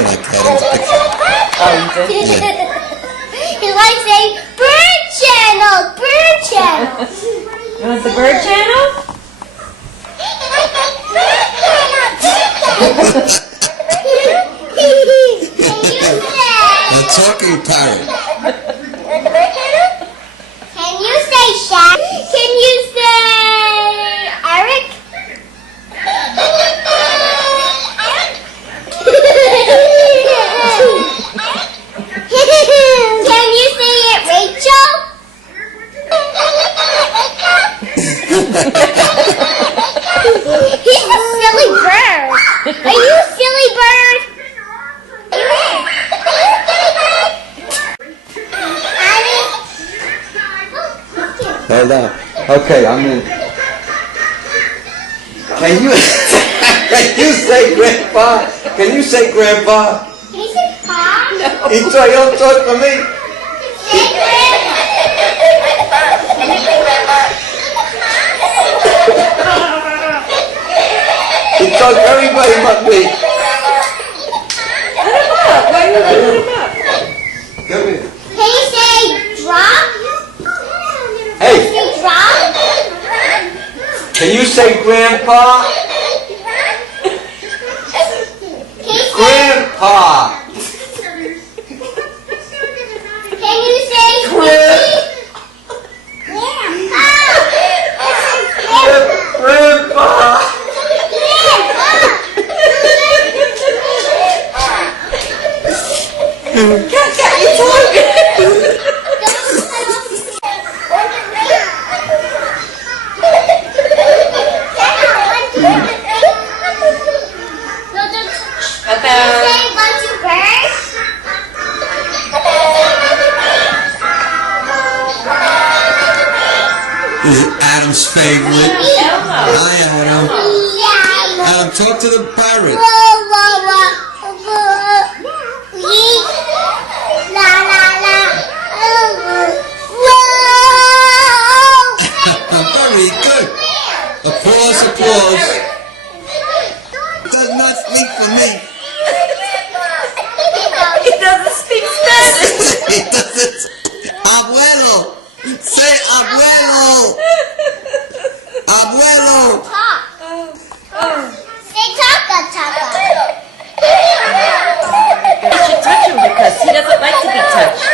say it like that in the picture. Oh, you did? Yeah. He's like saying, Bird Channel, Bird Channel. You want the bird channel? A talking parrot. Can you say Shaq? Can you say Eric? Can you say it Rachel? He's a silly bird. Are you a silly bird? Hold on. Okay, I'm in. Can you can you say grandpa? Can you say grandpa? Can you say Pa? No. You don't talk for me. Say Grandpa. You talk for everybody but me. Let him up. Why are you letting him up? Come here. Can you say drop? Hey, Say drop? can you say grandpa? Can you say, Grandpa. can you say Grandpa? Grandpa. Cat, you talking? This is Adam's favorite. Hi, Adam. Adam, talk to the parrot. Very good. Applause, applause. Does not speak for me. He doesn't speak Spanish. He doesn't. Abuelo. Say abuelo. Abuelo. Say taco, taco. You should touch him because he doesn't like to be touched.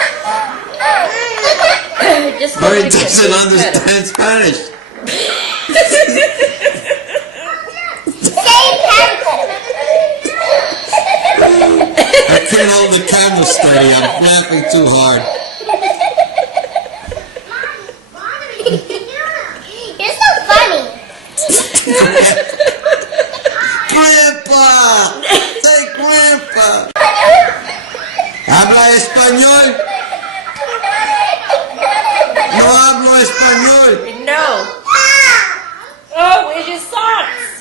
Just But he like doesn't it. understand Spanish. Say parrot. I can't hold the camera steady. I'm laughing too hard. You're so funny. Grandpa. Say grandpa. ¿Habla español? No hablo español. No. Oh, where's your socks?